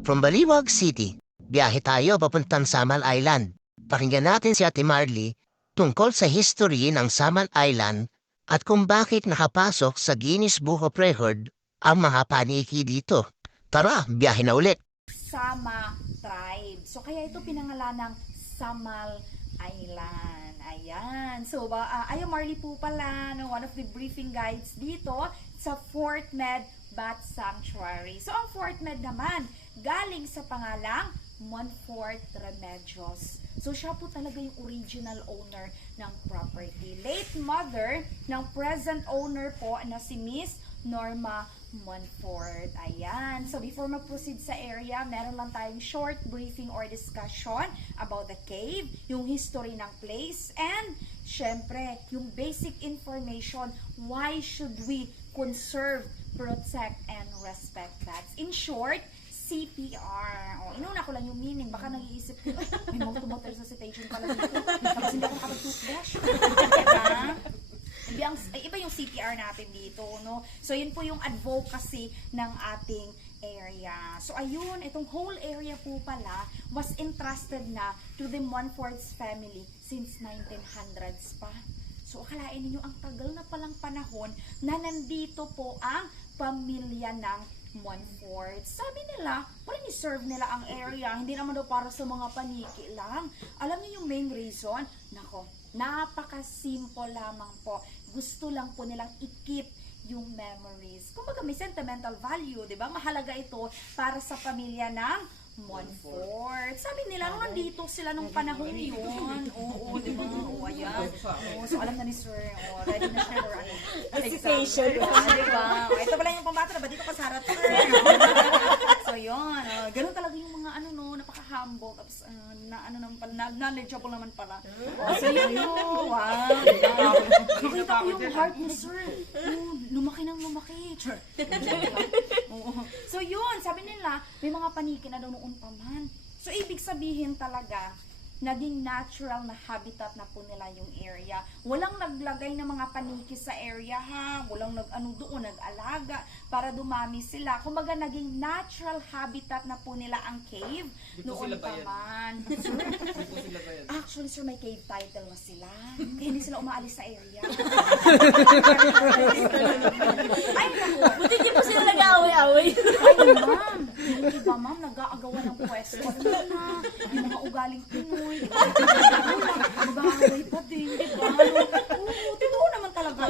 From Baliwag City, biyahe tayo papuntang Samal Island. Pakinggan natin si Ate Marley tungkol sa history ng Samal Island at kung bakit nakapasok sa Guinness Book of Record ang mga paniki dito. Tara, biyahe na ulit! Sama tribe. So kaya ito pinangalan ng Samal Island. Ayan. So Aya Marley po pala, no, one of the briefing guides dito sa Fort Med Bat Sanctuary. So ang Fort Med naman, galing sa pangalang Montfort Remedios. So siya po talaga yung original owner ng property. Late mother ng present owner po na si Miss Norma Montfort. Ayan. So before mag-proceed sa area, meron lang tayong short briefing or discussion about the cave, yung history ng place, and syempre, yung basic information, why should we conserve, protect, and respect that. In short, CPR. O, inuna ko lang yung meaning. Baka nag-iisip ko, may mouth-to-mouth resuscitation pala dito. Tapos hindi ako nakapag-toothbrush. Iba yung CPR natin dito, no? So, yun po yung advocacy ng ating area. So, ayun, itong whole area po pala was entrusted na to the Montfort's family since 1900s pa. So, akalain ninyo, ang tagal na palang panahon na nandito po ang pamilya ng Montfort. Sabi nila, preserve nila ang area. Hindi naman daw para sa mga paniki lang. Alam niyo yung main reason? Nako, napaka-simple lamang po. Gusto lang po nilang i-keep yung memories. Kumbaga may sentimental value, di ba? Mahalaga ito para sa pamilya ng Montfort. Sabi nila, nung nandito sila nung panahon yun. Oo, di ba? Oo, ayan. Oo, so alam na ni Sir. Oo, ready na siya for ano. Association. Di ba? Ito pala yung pambato na ba? Dito ka sa harap, Sir. So yun. Ganun talaga yung mga ano no, napaka-humble. Tapos knowledgeable naman pala. So yun. Wow. Nakita ko yung heart ni Sir. Lumaki ng lumaki. So yun, sabi nila, may mga paniki na daw noon pa man. So ibig sabihin talaga, naging natural na habitat na po nila yung area. Walang naglagay ng mga paniki sa area ha. Walang doon, nag-alaga para dumami sila. Kumbaga naging natural habitat na po nila ang cave noon pa man. Actually sir, may cave title na sila. Kaya hindi sila umaalis sa area. Ay naku. Buti di po sila nag-aaway-aaway. Ay ma'am. Yung iba ma'am, nag-aagawan ng pwesto na. Yung mga ugaling Pinoy. Mag-aaway pa din, di ba? Oo, totoo naman talaga.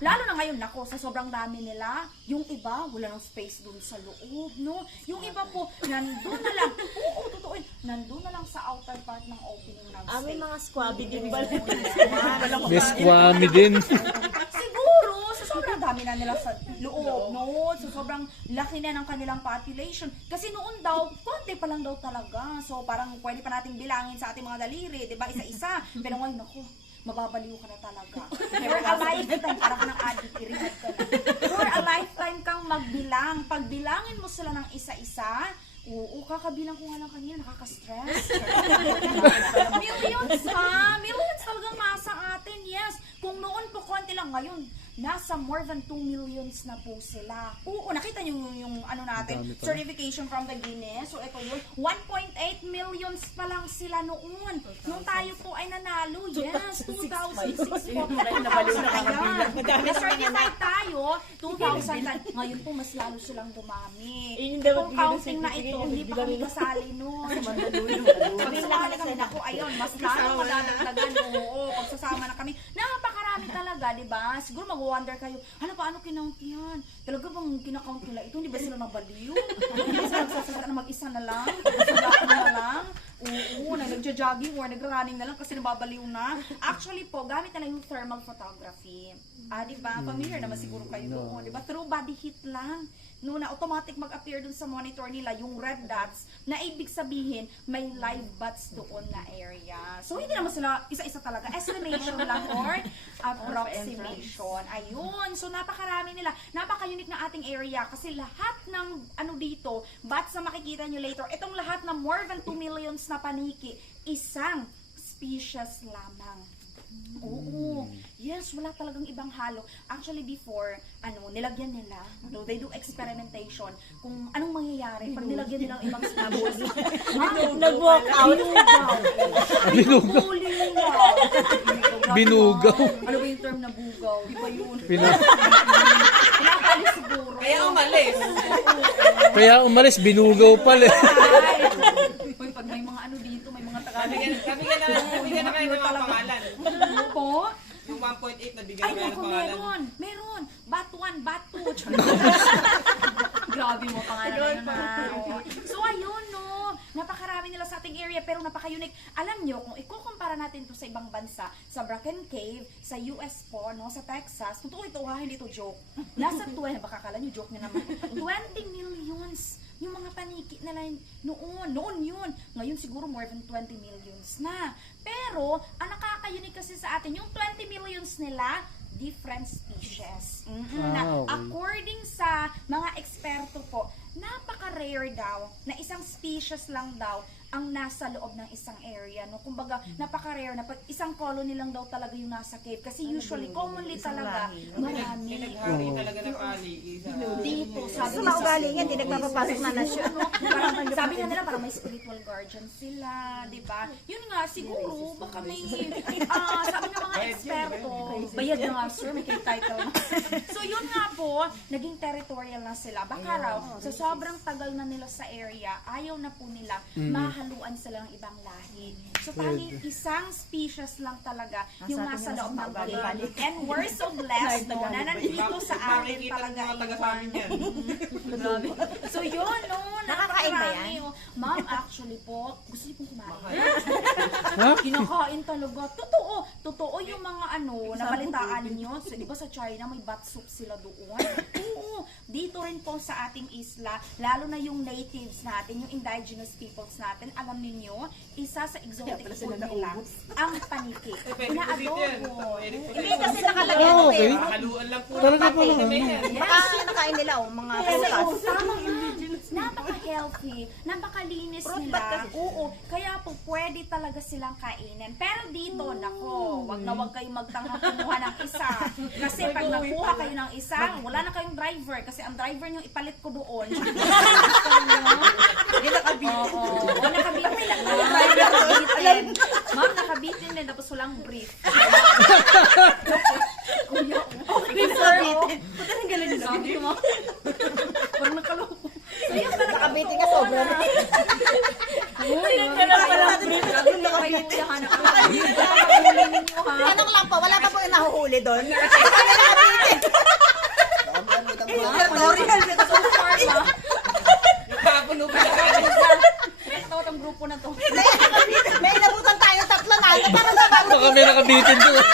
Lalo na ngayon, nako, sa sobrang dami nila, yung iba, wala ng space dun sa loob, no? Yung iba po, nandun na lang. Oo, totoo yun. Nandun na lang sa outer part ng opening ng stage. May mga squabby din ba? May squammy din. Siguro, sa sobrang dami na nila sa loob, no? So, sobrang laki na ng kanilang population. Kasi noon daw, konti pa lang daw talaga. So, parang pwede pa nating bilangin sa ating mga daliri, di ba? Isa-isa. Pero ngayon, ako, mababaliw ka na talaga. For a lifetime, parang ka ng addict, i-rehab ka na. For a lifetime kang magbilang. Pagbilangin mo sila ng isa-isa, oo, kakabilang ko nga lang kanina, nakaka-stress. Millions ha? Millions talagang nasa atin, yes. Kung noon po konti lang, ngayon, nasa more than 2 millions na po sila. Oo, nakita nyo yung ano natin, certification from the Guinness. So, ito yun, 1.8 millions pa lang sila noon. Nung tayo po ay nanalo, yes, 2006 po. Na-certified tayo, 2000. Ngayon po, mas lalo silang dumami. Itong counting na ito, hindi pa kami kasali noon. Pagsasama na kami, naku, ayun, mas lalo madadagdagan. Oo, pagsasama na kami. Napakarami talaga, di ba? Siguro mag-wonder kayo, paano kinount yan? Talaga bang kinakount nila ito? Hindi ba sila nabaliw? Hindi ba sila nagsasasara na mag-isa na lang? Nagsasaga na lang? Oo, nag-jogging or nag-running na lang kasi nababaliw na. Actually po, gamit na lang yung thermal photography. Di ba? Familiar naman siguro kayo doon. Di ba? Through body heat lang. No, na automatic mag-appear dun sa monitor nila yung red dots na ibig sabihin may live bats doon na area. So, hindi naman sila isa-isa talaga. Estimation lang or approximation. Ayun. So, napakarami nila. Napaka-unique ng ating area kasi lahat ng dito, bats na makikita nyo later, itong lahat na more than 2 millions na paniki, isang species lamang. Oo. Yes, wala talagang ibang halo. Actually, before, nilagyan nila, they do experimentation kung anong mangyayari pag nilagyan nila ang ibang snabbers. Nag-walk out. Binugaw. Binugaw. Ano ba yung term na bugaw? Di ba yun? Pinakalis siguro. Kaya umalis. Kaya umalis, binugaw pala. Uy, pag may mga dito, may mga taga. Nabigyan na kayo ng mga pangalan. Ano po? Yung 1.8 nabigyan Ay, na kayo ng naku, pangalan. meron. Bat 1, bat 2. Grabe mo pangalan na yun, ha? Oo. So, ayun, no. Napakarami nila sa ating area, pero napaka-unique. Alam nyo, kung ikukumpara natin to sa ibang bansa, sa Bracken Cave, sa US po, no, sa Texas, totoo ito, hindi ito joke. Nasa 20, baka kala nyo, joke nyo naman. 20 millions yung mga paniki nila noon yun. Ngayon siguro more than 20 millions na. Pero, ang nakaka-unique kasi sa atin, yung 20 millions nila, different species. Na okay. according sa mga eksperto po, napaka-rare daw na isang species lang daw ang nasa loob ng isang area, no? Kumbaga, napaka-rare na pag isang colony lang daw talaga yung nasa cave kasi usually commonly talaga marami. Pinaghari talaga ng ali. Dito, sabi Sa maugali niya, hindi nagpapapasok na siya. sabi nga nila parang may spiritual guardian sila, di ba? Yun nga, siguro, baka may, sabi ng mga eksperto, bayad na nga, sir, may title na. So, yun nga po, naging territorial na sila. Baka raw, sa sobrang tagal na nila sa area, ayaw na po nila, mahaluan sila ng ibang lahi. So, tanging isang species lang talaga, yung nasa loob ng cave. And we're so blessed, no, na nandito sa atin Makikita ng talaga mga taga sa yung amin yan. Grabe. So yun, no, Nakakain ba napakarami, yan? oh. Ma'am, actually po, gusto niyo pong kumain? Kinakain talaga. Totoo yung mga nabalitaan ninyo. So, di ba sa China, may bat soup sila doon? Oo. Dito rin po sa ating isla, lalo na yung natives natin, yung indigenous peoples natin, alam ninyo, isa sa exotic food nila, ang paniki. Inaadobo. Hindi kasi nakalagay ano okay. eh. Haluan lang po. Talaga pala. Baka nakain nila mga prutas. Tamang indigenous. Napaka-healthy, napakalinis nila. Oo, kaya po pwede talaga silang kainin. Pero dito, nako, wag na wag kayong magtanghang kumuha ng isa. Kasi pag nakuha kayo ng isa, wala na kayong driver. Kasi ang driver nyo ipalit ko doon. Hindi nakabitin. Oo, nakabitin. Nakabitin. Ma'am, nakabitin din. Tapos walang brief. Kuya, okay, sir. Ang galing nila. Sabi mo. Parang nakaloko. So, yun talaga. Nakabitin ka sobra. Tanong lang po, wala pa po yung nahuhuli doon. Nagpapuno pa na kayo. Ito, itong grupo na to. May inabutan tayo tatlo na. Para sa bago. Baka may nakabitin doon.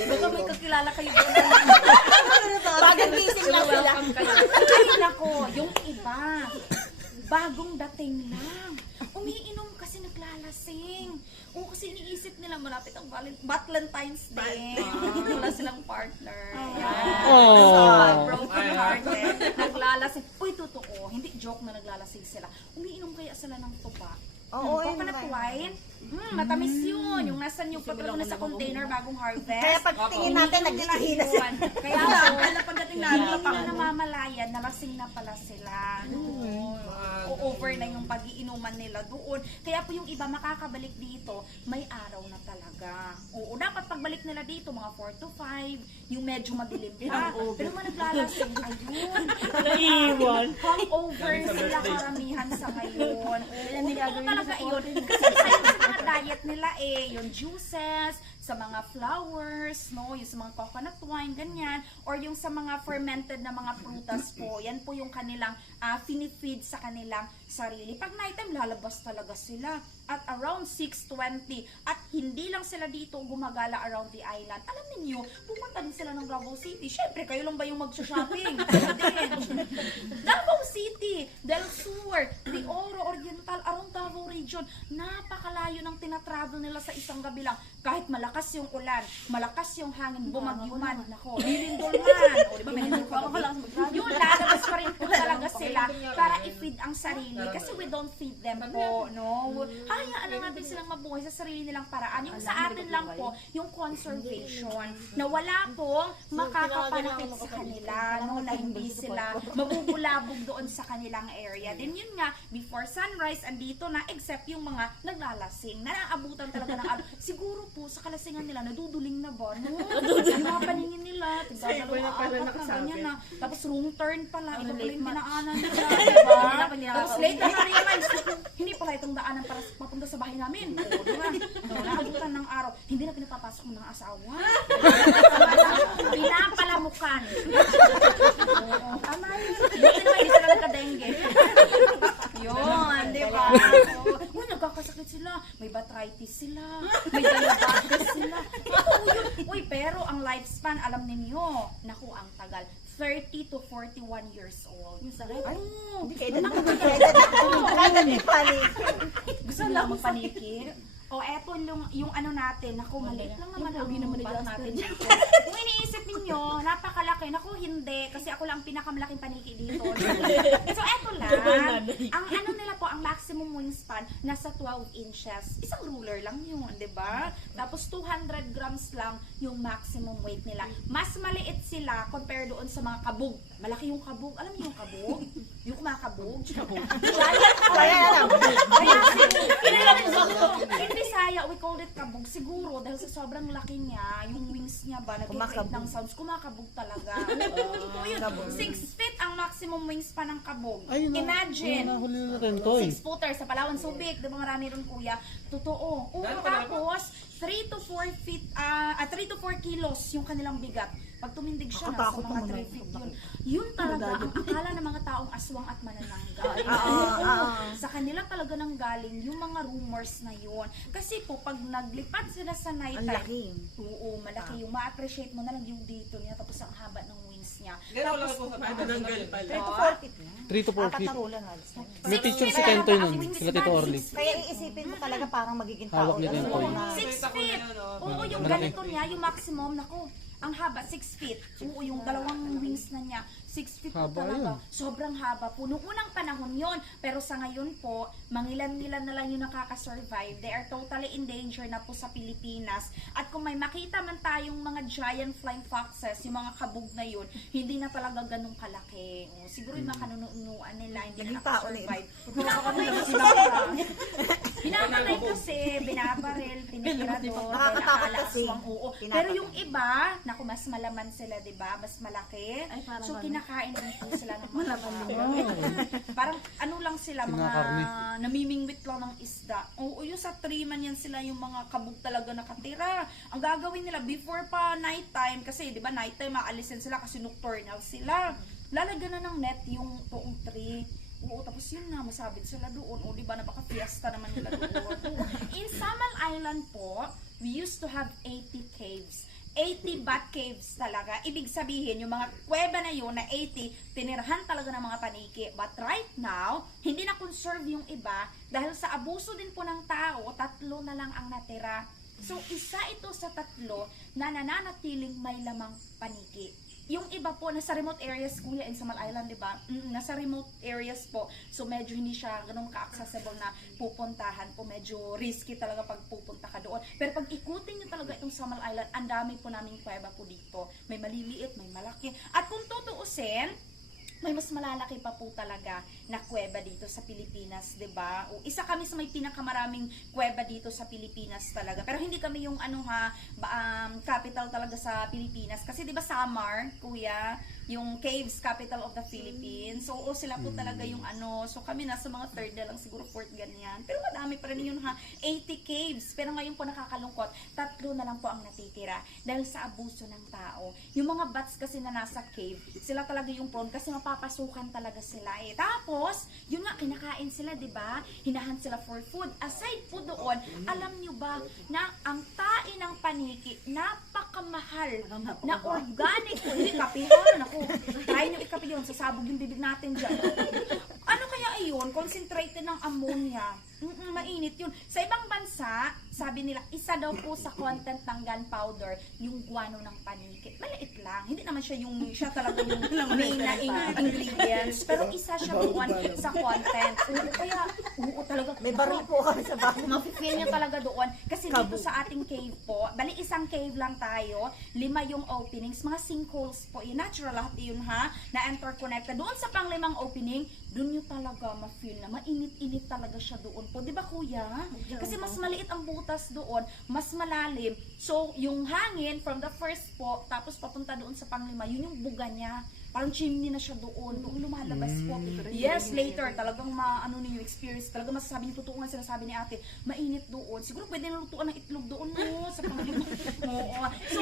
Baka may kakilala kayo doon. Bagang gising lang sila. Welcome kayo. Ay, nako, yung iba, bagong dating lang. Umiinom kasi naglalasing. Oo, kasi iniisip nila malapit ang Valentine's Day. Wala silang partner. Broken hearted. Naglalasing. Uy, totoo. Hindi joke na naglalasing sila. Umiinom kaya sila ng tuba. Oo, Coconut wine. Matamis yun. Yung nasa new pa talaga na sa container bagong harvest. Kaya pag tingin natin, nagkikihila sila. Kaya po, pagdating natin, hindi nila namamalayan, nalasing na pala sila. O over na yung pag-iinuman nila doon. Kaya po yung iba makakabalik dito, may araw na talaga. Oo, dapat pagbalik nila dito, mga 4 to 5, yung medyo madilim pa. Pero managlalasing, ayun. Naiiwan. Hangover sila karamihan sa ngayon. Oo, totoo talaga yun. Kasi sa mga diet nila yung juices, sa mga flowers, no, yung sa mga coconut wine, ganyan, or yung sa mga fermented na mga prutas po, yan po yung kanilang finifeed sa kanilang sarili. Pag nighttime, lalabas talaga sila at around 6:20 at hindi lang sila dito gumagala around the island. Alam niyo, pupunta din sila ng Davao City. Syempre, kayo lang ba yung mag-shopping? Davao City, Del Sur, De Oro, Oriental, around Davao region, napakalayo ng tinatravel nila sa isang gabi lang. Kahit malakas yung ulan, malakas yung hangin, bumagyo man, nako, lilindol man. O, di ba, may lindol pa. Yun, lalabas pa rin po talaga sila para i-feed ang sarili kasi we don't feed them po, no? Hayaan na natin silang mabuhay sa sarili nilang paraan. Yung sa atin lang po, yung conservation, na wala pong makakapanakit sa kanila, no? Na hindi sila mabubulabog doon sa kanilang area. Then yun nga, before sunrise, andito na, except yung mga naglalasing, na naabutan talaga ng araw. Siguro po, sa kalasingan nila, naduduling na ba, no? Yung mga paningin nila, tigdadalawa, apat na ganyan na. Tapos wrong turn pala, ito pala yung dinaanan nila, diba? Tapos late na na-realize, hindi pala itong daanan para papunta sa bahay namin. O, diba? Naabutan ng araw, hindi na pinapapasok ng mga asawa. Pinapalamukan. Oo, tama yun. Buti naman, hindi sila nagka-dengue. Yun, diba? Uy, nagkakasakit sila. May batritis sila. May diabetes sila. Uy, pero ang lifespan, alam ninyo, naku, ang tagal. 30 to 41 years old. Yung sakit? Hindi ka edad na. Kaya ni Pani. Gusto lang magpaniki? O eto yung ano natin, naku, maliit lang naman ang bat natin dito. Kung iniisip ninyo, napakalaki. Naku, hindi. Kasi ako lang pinakamalaking paniki dito. So eto lang. Ang ano nila po, ang maximum wingspan, nasa 12 inches. Isang ruler lang yun, di ba? Tapos 200 grams lang yung maximum weight nila. Mas maliit sila compare doon sa mga kabog. Malaki yung kabog. Alam niyo yung kabog? Yung kumakabog. Kaya alam. In Bisaya, we call it kabog. Siguro, dahil sa sobrang laki niya, yung wings niya ba, nag-create ng sounds, kumakabog talaga. Oo, yun. 6 feet ang maximum wingspan ng kabog. Imagine. Nahuli na rin ko eh. 6 footer sa Palawan, so big, di ba marami rin kuya? Totoo. Oo, tapos 3 to 4 feet, 3 to 4 kilos yung kanilang bigat. Pag tumindig siya na sa mga 3 feet yun. Yun talaga ang akala ng mga taong aswang at manananggal. Sa kanila talaga nang galing yung mga rumors na yun. Kasi po, pag naglipad sila sa night time, oo, malaki yung ma-appreciate mo na lang yung dito niya, tapos ang haba ng wings niya. Gano'n lang po sa pagkakasanggal pala. 3 to 4 feet na. 3 to 4 Apat feet. na rulan nga. May picture si Kentoy nun, sila Tito Orly. Kaya iisipin mo talaga parang magiging tao. Hawak niya Alam mo Kentoy. na. 6 feet. Oo, yung ganito niya, yung maximum, naku, ang haba, 6 feet. Oo, yung dalawang wings na niya, 6 feet po Haba talaga. yun. Sobrang haba po. Noong unang panahon yon, pero sa ngayon po, mangilan-ngilan na lang yung nakaka-survive. They are totally in danger na po sa Pilipinas. At kung may makita man tayong mga giant flying foxes, yung mga kabog na yun, hindi na talaga ganun kalaki. O, siguro yung mga kanunuan nila, hindi na Naging tao na nakasurvive. Hinamatay kasi, hinamatay kasi, binabaril, tinitirador, Nakakatakot kasi. oo. Pero yung iba, naku, mas malaman sila, di ba? Mas malaki. So, kinakain din po sila ng mga parang ano lang sila, mga Kinakarne. namimingwit lang ng isda. Oo, yung sa tree man yan sila yung mga kabog talaga nakatira. Ang gagawin nila, before pa nighttime, kasi di ba nighttime, maalisin sila kasi nocturnal sila. Lalagyan na ng net yung buong tree. Oo, tapos yun na, masabit sila doon. O, di ba, napaka-fiesta naman nila doon. In Samal Island po, we used to have 80 caves. 80 bat caves talaga. Ibig sabihin, yung mga kuweba na yun, na 80, tinirahan talaga ng mga paniki. But right now, hindi na conserve yung iba dahil sa abuso din po ng tao, 3 na lang ang natira. So, isa ito sa 3 na nananatiling may lamang paniki. Yung iba po, nasa remote areas, kuya, in Samal Island, di ba? Nasa remote areas po. So, medyo hindi siya ganun ka-accessible na pupuntahan po. Medyo risky talaga pag pupunta ka doon. Pero pag ikutin nyo talaga itong Samal Island, ang dami po naming kuweba po dito. May maliliit, may malaki. At kung tutuusin, may mas malalaki pa po talaga na kuweba dito sa Pilipinas, 'di ba? O isa kami sa may pinakamaraming kuweba dito sa Pilipinas talaga. Pero hindi kami yung capital talaga sa Pilipinas kasi 'di ba Samar, kuya, yung caves capital of the Philippines. So sila po talaga yung so kami nasa mga 3rd na lang siguro 4th ganyan. Pero madami pa rin yun 80 caves. Pero ngayon po nakakalungkot, 3 na lang po ang natitira dahil sa abuso ng tao. Yung mga bats kasi na nasa cave, sila talaga yung prone kasi mapapasukan talaga sila eh. Tapos, yun nga, kinakain sila, di ba? Hinahan sila for food. Aside po doon, alam nyo ba na ang tae ng paniki, napakamahal na organic po. Hindi kapihan. Ako, try nyo ikapi yun. Sasabog yung bibig natin dyan. Ano kaya ayun? Concentrated ng ammonia. Mainit yun. Sa ibang bansa, sabi nila, isa daw po sa content ng gunpowder, yung guano ng paniki. Maliit lang. Hindi naman siya talaga yung main na ingredients. Pero isa siya doon sa content. Kaya, talaga. May baril po kami sa bahay. Mafe-feel niya talaga doon. Kasi dito sa ating cave po, bali isang cave lang tayo, 5 yung openings, mga sinkholes po. Natural lahat yun ha, na interconnected. Doon sa pang-5 opening, doon nyo talaga ma-feel na mainit-init talaga siya doon po. Di ba kuya? Kasi mas maliit ang butas doon, mas malalim. So, yung hangin from the first po, tapos papunta doon sa pang-5, yun yung buga niya. Parang chimney na siya doon lumalabas po. Yes, later, talagang niyo experience, talagang masasabi niyo, totoo nga sinasabi ni ate, mainit doon. Siguro pwede na lutuan ng itlog doon, no? Sa pang-5. Oo. So,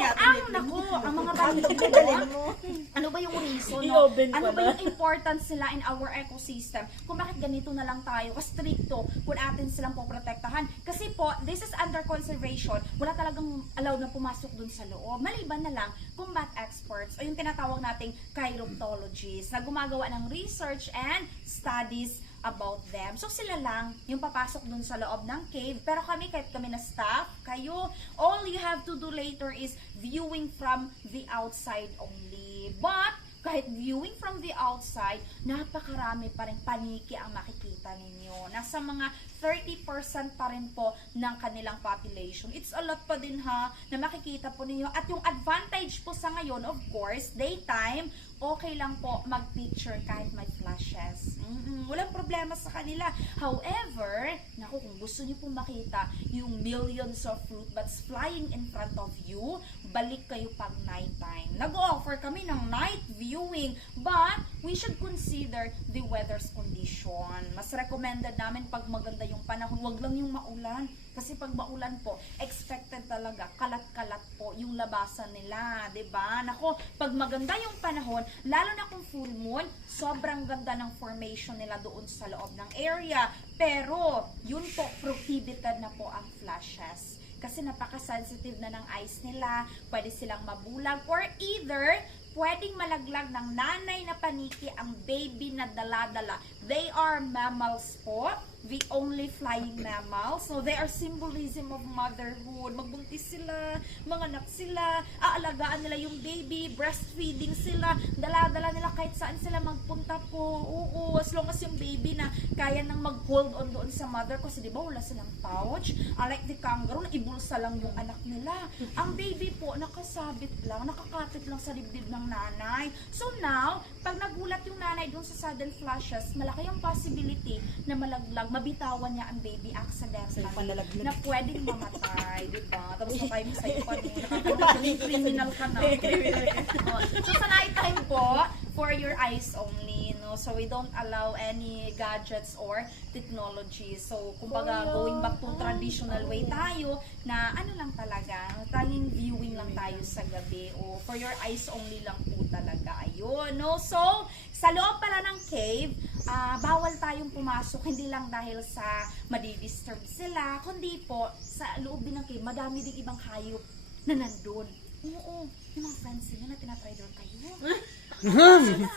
ang mga panito, ano ba yung reason, no? Ano ba yung importance nila in our ecosystem? Kung bakit ganito na lang tayo, kastrikto, kung atin silang poprotektahan. Kasi po, this is under conservation, wala talagang allowed na pumasok dun sa loob. Maliban na lang, combat experts, o yung tinatawag nating chiroptologists, na gumagawa ng research and studies about them. So sila lang yung papasok dun sa loob ng cave. Pero kahit kami na staff, kayo, all you have to do later is viewing from the outside only. But, kahit viewing from the outside, napakarami pa rin paniki ang makikita ninyo. Nasa mga 30% pa rin po ng kanilang population. It's a lot pa din ha, na makikita po ninyo. At yung advantage po sa ngayon, of course, daytime, okay lang po mag-picture kahit may flashes. Walang problema sa kanila. However, naku, kung gusto niyo po makita yung millions of fruit bats flying in front of you, balik kayo pag nighttime. Nag-offer kami ng night viewing, but we should consider the weather's condition. Mas recommended namin pag maganda yung panahon, wag lang yung maulan. Kasi pag maulan po, expected talaga, kalat-kalat po yung labasan nila, 'di ba? Nako, pag maganda yung panahon, lalo na kung full moon, sobrang ganda ng formation nila doon sa loob ng area. Pero, yun po, prohibited na po ang flashes. Kasi napaka-sensitive na ng eyes nila, pwede silang mabulag, or either, pwedeng malaglag ng nanay na paniki ang baby na dala-dala. They are mammals po, the only flying mammals. So, they are symbolism of motherhood. Magbuntis sila, manganak sila, aalagaan nila yung baby, breastfeeding sila, dala-dala nila kahit saan sila magpunta po. Oo, as long as yung baby na kaya nang mag-hold on doon sa mother, kasi di ba wala silang pouch? Unlike the kangaroo, na ibulsa lang yung anak nila. Ang baby po, nakasabit lang, nakakapit lang sa dibdib ng nanay. So now, pag nagulat yung nanay doon sa sudden flashes, malaki yung possibility na malaglag, mabitawan niya ang baby accidentally, na pwedeng mamatay, di ba? Tapos na tayo sa ipa, nakakalimutan, criminal ka na. So sa night time po, for your eyes only, no? So we don't allow any gadgets or technology. So kumbaga, going back to traditional way tayo, na ano lang talaga, tanging viewing lang tayo sa gabi, o for your eyes only lang po talaga. Ayun, no? So, sa loob pala ng cave, bawal tayong pumasok, hindi lang dahil sa madidisturb sila, kundi po, sa loob din ng cave, madami ding ibang hayop na nandun. Oo, yung mga friends nila na tinatry doon kayo.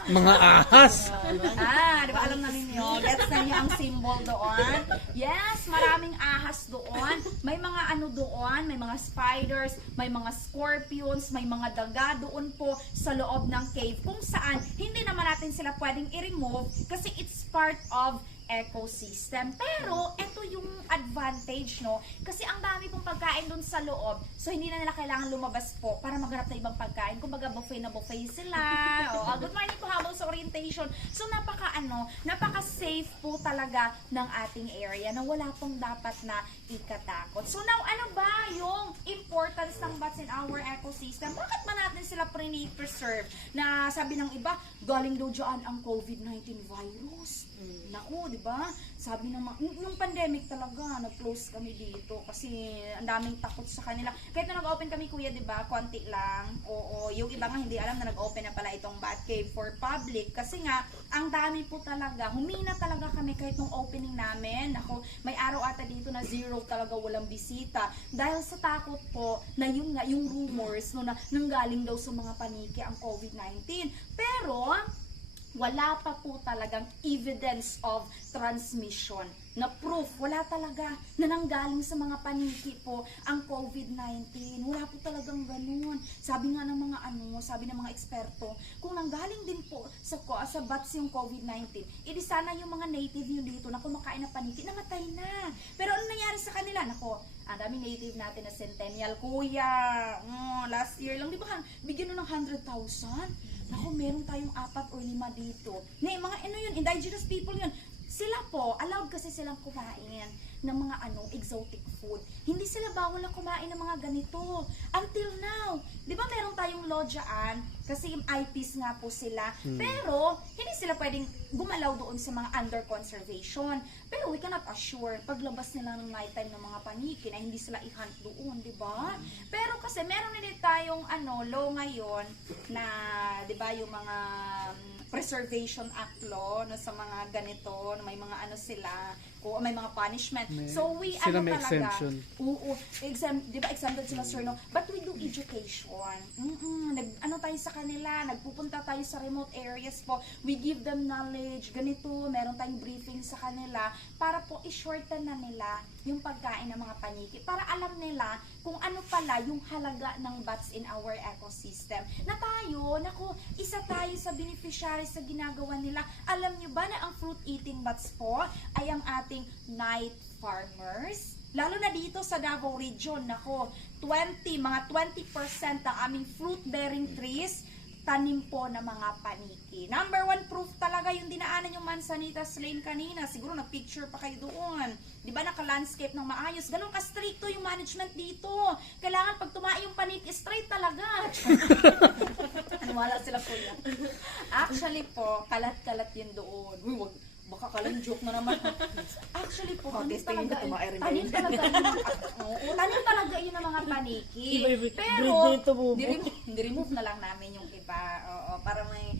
Mga ahas. Di ba alam na ninyo? Gets na niyo ang symbol doon? Yes, maraming ahas doon. May mga ano doon, may mga spiders, may mga scorpions, may mga daga doon po sa loob ng cave. Kung saan, hindi naman natin sila pwedeng i-remove kasi it's part of ecosystem. Pero, ito yung advantage, no? Kasi ang dami pong pagkain dun sa loob. So, hindi na nila kailangan lumabas po para maghanap na ibang pagkain. Kumbaga, buffet na buffet sila. Good morning po habang sa orientation. So, napaka-safe po talaga ng ating area na wala pong dapat na ikatakot. So, now, ano ba yung importance ng bats in our ecosystem? Bakit ba natin sila preserve? Na sabi ng iba, galing daw dyan ang COVID-19 virus. Naku, di ba? Sabi naman, nung pandemic talaga, nag-close kami dito kasi ang daming takot sa kanila. Kahit na nag-open kami, kuya, di ba? Konti lang. Oo, yung iba nga hindi alam na nag-open na pala itong Bat Cave for public. Kasi nga, ang dami po talaga. Humina talaga kami kahit nung opening namin. Ako, may araw ata dito na zero talaga, walang bisita. Dahil sa takot po na yun nga, yung rumors no, na nanggaling daw sa mga paniki ang COVID-19. Pero, wala pa po talagang evidence of transmission na proof, wala talaga na nanggaling sa mga paniki po ang COVID-19. Wala po talagang ganun. Sabi nga ng mga sabi ng mga eksperto, kung nanggaling din po sa bats yung COVID-19, edi sana yung mga native nyo dito na kumakain ng paniki, namatay na. Pero ano nangyari sa kanila? Nako, ang daming native natin na centennial, kuya. Last year lang, di ba, bigyan nun ng 100,000? Naku, meron tayong 4 o 5 dito. Mga yun, indigenous people yun. Sila po, allowed kasi silang kumain ng mga exotic food. Hindi sila bawal na kumain ng mga ganito. Until now, di ba meron tayong law dyan? Kasi yung IPs nga po sila. Pero, hindi sila pwedeng gumalaw doon sa mga under conservation. Pero we cannot assure, paglabas nila ng nighttime ng mga paniki na hindi sila i-hunt doon, di ba? Pero kasi meron din tayong law ngayon na, di ba, yung mga Preservation Act law na sa mga ganito, na may mga sila, o may mga punishment. So we sila may talaga, exemption. Oo, di ba exempted sila, sir, no? But we do education. Tayo sa kanila, nagpupunta tayo sa remote areas po. We give them knowledge, ganito, meron tayong briefing sa kanila para po i-shorten na nila yung pagkain ng mga paniki. Para alam nila kung ano pala yung halaga ng bats in our ecosystem. Na tayo, isa tayo sa beneficiary sa ginagawa nila. Alam nyo ba na ang fruit-eating bats po ay ang ating night farmers? Lalo na dito sa Davao region, mga 20% ng aming fruit-bearing trees, tanim po ng mga paniki. Number 1 proof talaga yung dinaanan yung Manzanitas Lane kanina. Siguro nag-picture pa kayo doon. Di ba naka-landscape ng maayos? Ganun ka-stricto yung management dito. Kailangan pag tumae yung paniki, straight talaga. Wala sila po yan. Actually po, kalat-kalat yun doon. Uy, baka kalang joke na naman. Actually po, tanim talaga yun ng mga paniki. Pero, di-remove na lang namin yung iba. Para may,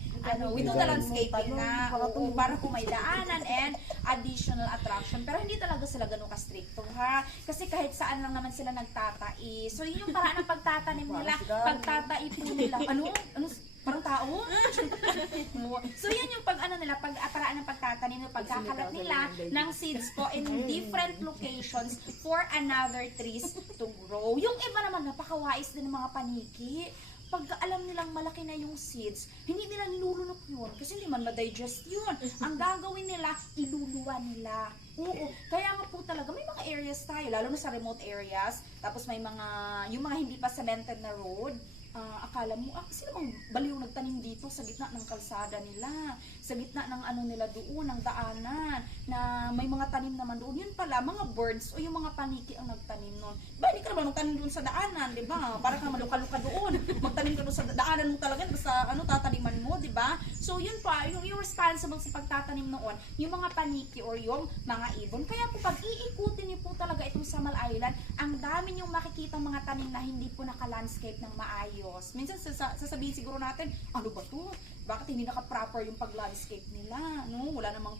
we do the landscaping na, para kung may daanan and additional attraction. Pero hindi talaga sila ganun ka-stricto, ha? Kasi kahit saan lang naman sila nagtatai. So, yun yung paraan ng pagtatanim nila. Pagtatai po nila. Parang tao? So, yun yung paraan ng pagtatanim, pagkakalat nila ng seeds po in different locations for another trees to grow. Yung iba naman, napakawais din ng mga paniki. Pag alam nilang malaki na yung seeds, hindi nila nilulunok yun kasi hindi man ma-digest yun. Ang gagawin nila, iluluwa nila. Oo, kaya nga po talaga, may mga areas tayo, lalo na sa remote areas, tapos may yung mga hindi pa cemented na road, akala mo, sino bang baliw nagtanim dito sa gitna ng kalsada nila, sa gitna ng nila doon, ng daanan, na may mga tanim naman doon. Yun pala, mga birds o yung mga paniki ang nagtanim noon. Ba, hindi ka naman magtanim doon sa daanan, di ba? Para ka maluka-luka doon. Magtanim ka doon sa daanan mo talaga, basta tataniman mo, di ba? So, yun pa, yung irresponsible sa pagtatanim noon, yung mga paniki or yung mga ibon. Kaya po, pag iikutin niyo po talaga itong Samal Island, ang dami niyong makikita mga tanim na hindi po naka-landscape ng maayos. Minsan sasabihin siguro natin, ano ba to? Bakit hindi naka-proper yung pag-landscape nila? No? Wala namang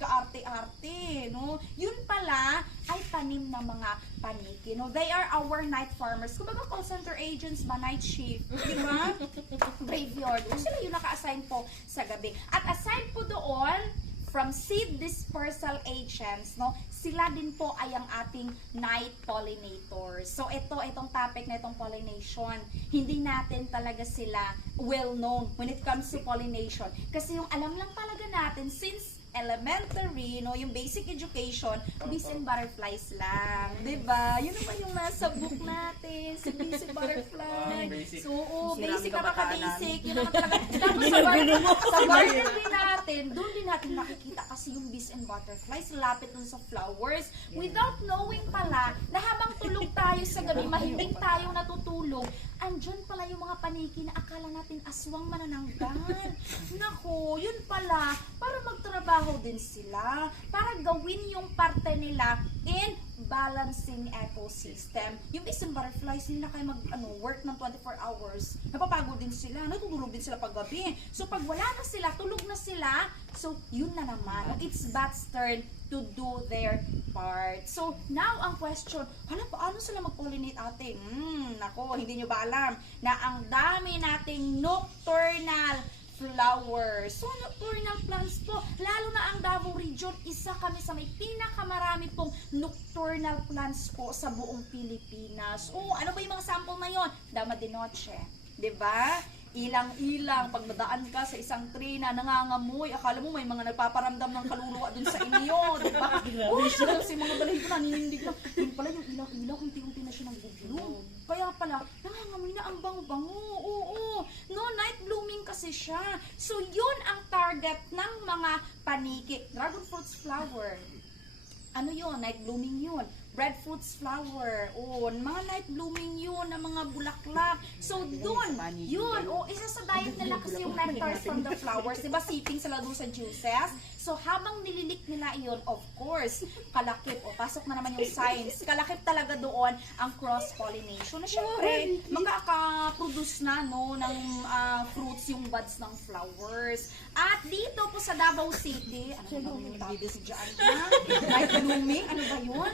ka-arte-arte, no? Yun pala ay tanim ng mga paniki, no? They are our night farmers. Kumbaga call center agents ba, night shift, di ba? Graveyard. Sila yung naka-assign po sa gabi. At aside po doon, from seed dispersal agents, no, sila din po ay ang ating night pollinators. So itong topic na itong pollination, hindi natin talaga sila well known when it comes to pollination. Kasi yung alam lang talaga natin since elementary, no, yung basic education, bees and butterflies lang, 'di ba? Yun naman yung nasa book natin, si bees and butterfly. So, basic na basic, yun naman talaga. Tapos sa garden din natin, doon din natin nakikita kasi yung bees and butterflies, lapit dun sa flowers, without knowing pala na habang tulog tayo sa gabi, mahimbing tayong natutulog, andyan pala yung mga paniki na akala natin aswang manananggal. Nako, yun pala, para magtrabaho din sila, para gawin yung parte nila in balancing ecosystem. Yung bees and butterflies, hindi na kayo work ng 24 hours. Napapagod din sila, natutulog din sila paggabi. So pag wala na sila, tulog na sila, so yun na naman. It's bats' turn to do their part. So now ang question, paano sila mag-pollinate atin? Nako, hindi nyo ba alam na ang dami nating nocturnal flowers. So, nocturnal plants po, lalo na ang Davao region, isa kami sa may pinakamarami pong nocturnal plants po sa buong Pilipinas. Oh, ano ba yung mga sample na yon? Dama de noche, 'di ba? Ilang-ilang, pag nadaan ka sa isang tree na nangangamoy, akala mo may mga nagpaparamdam ng kaluluwa dun sa inyo, di ba? Oo, kasi mga balahibo na, ninindig na. Yun pala yung ilang-ilang, unti-unti na siya nag-bloom. Kaya pala, nangangamoy na ang bango-bango. Oo, no, night blooming kasi siya. So, yun ang target ng mga paniki. Dragon fruits flower. Ano yun? Night blooming yun. Breadfruit's flower. O, mga night blooming yun, na mga bulaklak. So, dun, yun. O, isa sa diet nila kasi yung nectars from the flowers. Diba, sipping sila dun sa juices. So, habang nililik nila iyon, of course, kalakip. O, pasok na naman yung science. Kalakip talaga doon ang cross-pollination. Na syempre, makaka-produce na, no, ng fruits yung buds ng flowers. At dito po sa Davao City, ano ba yung topic dyan? Night blooming? Ano ba yun?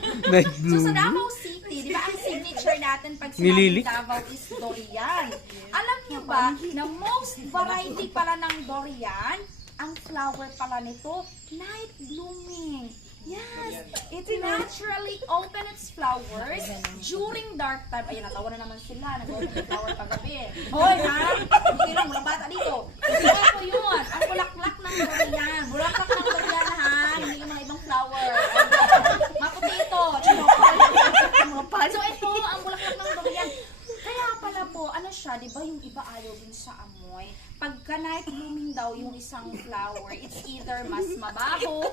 So sa Davao City, di ba ang signature natin pag sinabing Davao is durian. Alam niyo ba na most variety pala ng durian, ang flower pala nito, night blooming. Yes, it naturally open its flowers during dark time. Ayan, natawa na naman sila. Nag-open yung flower paggabi. Hoy, ha? Hindi lang, walang bata dito. So, ito yun. Ang bulaklak ng durian. Bulaklak ng durian, ha? Hindi yung mga ibang flower. Maputi ito. So, ito, ang bulaklak ng durian. Kaya pala po, ano siya, di ba yung iba ayaw din sa amoy? Pagka night blooming daw yung isang flower, it's either mas mabaho,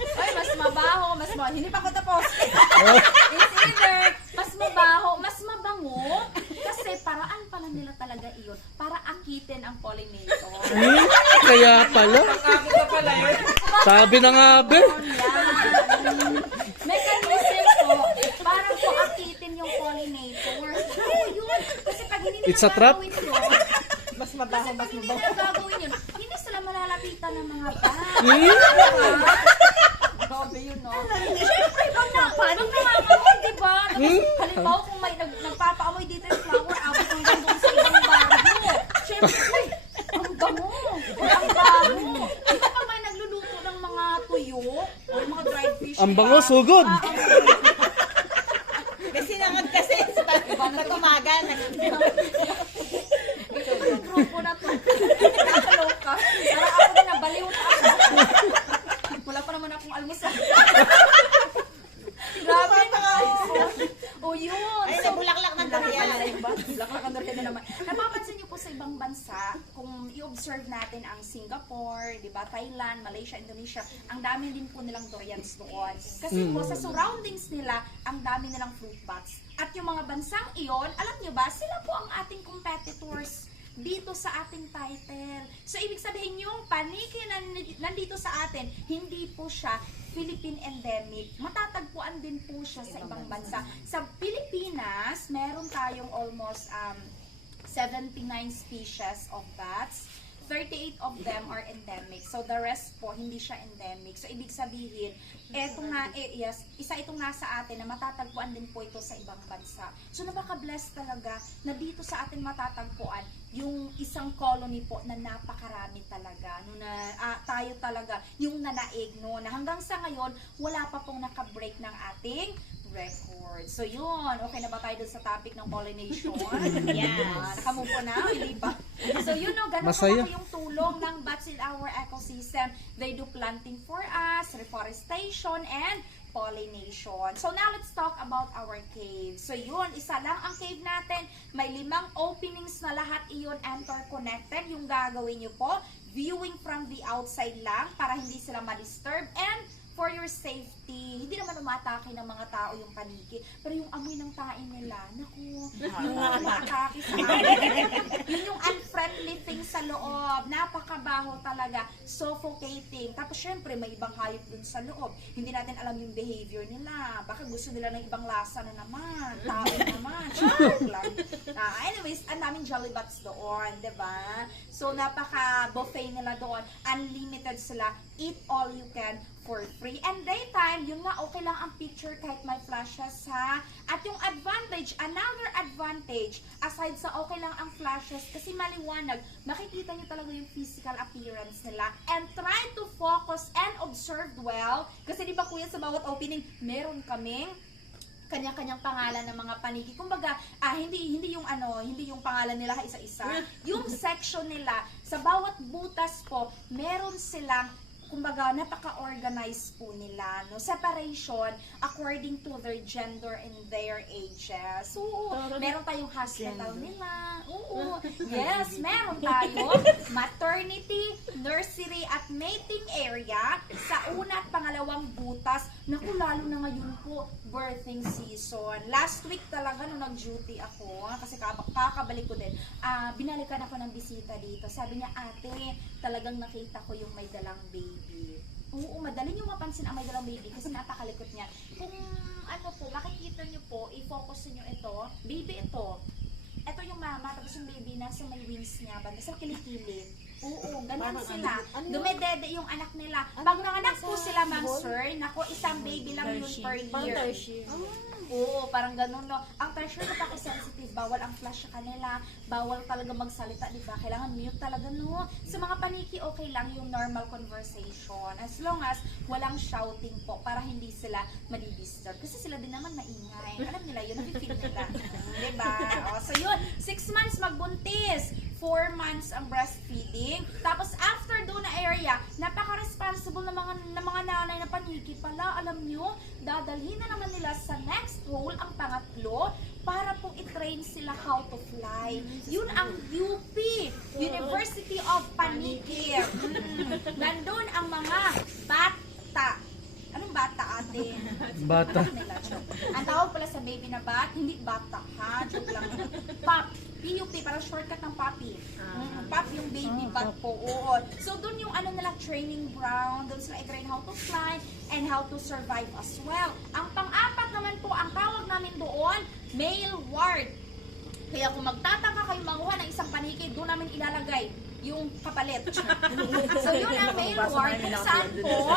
ay, mas mabaho, hindi pa ako tapos. It's either mas mabaho, mas mabango, kasi paraan pala nila talaga iyon, para akitin ang pollinator. Kaya pala. Ako pa pala yun. Sabi na nga, be. Mechanism po, para po akitin yung pollinators. Oo, yun. Kasi pag hindi nila It's a trap? gagawin yun, Mas mabaho, kasi pag mas hindi mabaho. nila gagawin yun, hindi sila malalapitan ng mga bats. Grabe yun, no? Siyempre, pag nangangamoy, di ba? Tapos, halimbawa kung may nagpapaamoy dito yung flower, abot hanggang doon sa ibang bago. Siyempre, ang bango. Ang bango. Di ba pa may nagluluto ng mga tuyo? O yung mga dried fish, Ang di ba? bango, sugod. Kasi nangag kasi sa tumagan. Yung grupo na to. Nakakaloka. Parang ako na nabaliw na ako. Wala pa naman akong almusal. Grabe na. O yun. Ay, nabulaklak ng durian. Bulaklak ng durian na naman. Napapansin niyo po sa ibang bansa, kung i-observe natin ang Singapore, di ba, Thailand, Malaysia, Indonesia, ang dami din po nilang durians doon. Kasi po sa surroundings nila, ang dami nilang fruit bats. At yung mga bansang iyon, alam niyo ba, sila po ang ating competitors dito sa ating title. So, ibig sabihin yung paniki na nandito sa atin, hindi po siya Philippine endemic. Matatagpuan din po siya sa ibang bansa. Sa Pilipinas, meron tayong almost 79 species of bats. 38 of them are endemic. So, the rest po, hindi siya endemic. So, ibig sabihin, isa itong nasa atin na matatagpuan din po ito sa ibang bansa. So, napaka-blessed talaga na dito sa atin matatagpuan yung isang colony po na napakarami talaga. No, na, tayo talaga, yung nanaig, no, na hanggang sa ngayon, wala pa pong nakabreak ng ating record. So, yun. Okay na ba tayo dun sa topic ng pollination? Yes. Nakamove po na? Hindi pa. So, yun, no, ganun Masaya. po yung tulong ng bats in our ecosystem. They do planting for us, reforestation, and pollination. So, now let's talk about our cave. So, yun, isa lang ang cave natin. May 5 openings na lahat iyon interconnected. Yung gagawin nyo po, viewing from the outside lang para hindi sila ma-disturb, and for your safety, hindi naman umatake ng mga tao yung paniki, pero yung amoy ng tain nila, naku, yung umatake sa amin. Yun yung unfriendly thing sa loob, napakabaho talaga, suffocating. Tapos syempre, may ibang hayop dun sa loob. Hindi natin alam yung behavior nila. Baka gusto nila ng ibang lasa na naman, tao naman, joke lang. Anyways, ang daming jolly bats doon, diba? So, napaka-buffet nila doon. Unlimited sila. Eat all you can for free. free. And daytime, yun nga, okay lang ang picture kahit may flashes ha. At yung advantage, another advantage, aside sa okay lang ang flashes, kasi maliwanag, makikita nyo talaga yung physical appearance nila. And try to focus and observe well. Kasi di ba kuya, sa bawat opening, meron kaming kanya-kanyang pangalan ng mga paniki. Kumbaga, hindi yung pangalan nila isa-isa. Yung section nila, sa bawat butas po, meron silang kumbaga, napaka-organized po nila, no? Separation according to their gender and their ages. Oo, meron tayong hospital nila. Oo, yes, meron tayo maternity, nursery, at mating area sa una at pangalawang butas. Naku, lalo na ngayon po, birthing season. Last week talaga, nung nag-duty ako, kasi kakabalik ko din, binalikan ako ng bisita dito. Sabi niya, ate, talagang nakita ko yung may dalang baby. Oo, madali niyo mapansin ang may dalang baby kasi napakalikot niya. Kung ano po, makikita niyo po, i-focus niyo ito, baby ito. Ito yung mama, tapos yung baby nasa may wings niya, banda sa kilikili. Oo, ganyan sila. Dumedede yung anak nila. Pag nanganak po sila, ma'am sir, nako, isang baby lang yun per year. Oo, parang ganun, no. Ang tertiary napaka-sensitive, bawal ang flash sa kanila, bawal talaga magsalita, di ba? Kailangan mute talaga, no. Sa mga paniki, okay lang yung normal conversation. As long as walang shouting po, para hindi sila madidisturb. Kasi sila din naman maingay. Alam nila yun, nafe-feel nila. Di ba? O, so yun, 6 months magbuntis, 4 months ang breastfeeding. Tapos after doon na area, napaka-responsible ng mga nanay na paniki pala. Alam nyo, dadalhin na naman nila sa next role, ang pangatlo, para pong i-train sila how to fly. Yun ang UP, University of Paniki. Nandun ang mga bata. Anong bata, ate? Bata. Ang tawag pala sa baby na bat, hindi bata ha, joke lang. Pop, PUP, parang shortcut ng papi. Pop yung baby bat po, oo. So doon yung ano nila, training ground, doon sila i-train how to fly and how to survive as well. Ang pang-apat naman po, ang tawag namin doon, male ward. Kaya kung magtataka kayo manguha ng isang paniki, doon namin ilalagay yung kapalit. So yun ang male ward, kung saan po,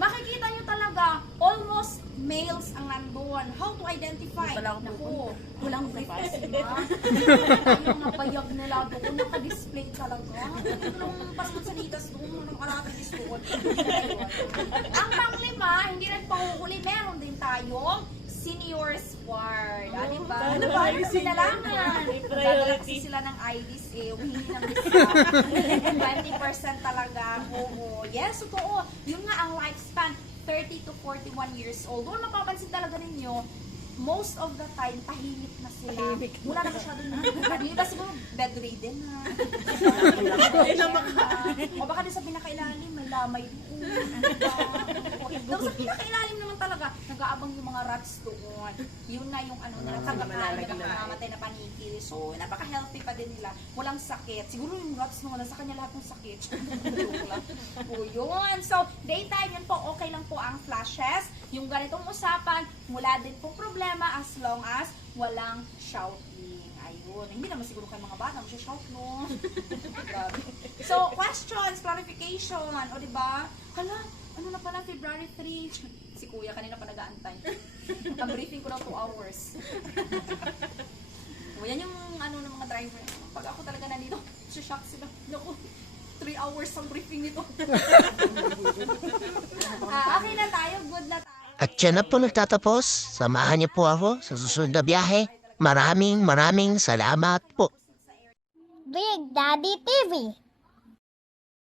makikita nyo talaga, almost males ang nandun. How to identify? Naku, walang brief kasi ba? Yung nabayag nila doon, naka-display talaga. Yung parang salitas doon, nung karatigis doon. Ang panglima, hindi rin panguhuli, meron din tayong seniors ward. Diba? Ano ba? Ano pinalaman? Dadalaki sila ng IDs eh. Humingi ng discount. 20% talaga. Oo. Yes, totoo. Yun nga ang lifespan, 30 to 41 years old. Doon mapapansin talaga ninyo, most of the time, tahimik na sila. Wala na masyadong tahimik. Kasi siguro bedridden na. O baka din sa pinakailalim, may lamay doon. Tapos sa pinakailalim naman talaga, nag-aabang yung mga rats doon. Yun na yung ano nila, tagakain ng mamamatay na paniki. So, napaka-healthy pa din nila. Walang sakit. Siguro yung rats naman, sa kanya lahat ng sakit. O yun. So, daytime yun po, okay lang po ang flashes. Yung ganitong usapan, wala din pong problema as long as walang shouting. Ayun. Hindi naman siguro kayo mga bata, masya-shout, no? So, questions, clarification, o diba? Hala, ano na pala, February 3. Si kuya kanina pa nag-aantay. Ang briefing ko na 2 hours. O, yan yung ano ng mga driver. Pag ako talaga nandito, shock sila. Naku, 3 hours ang briefing nito. Okay na tayo, good na tayo. At yan na po nagtatapos. Samahan niyo po ako sa susunod na biyahe. Maraming salamat po. Big Daddy TV.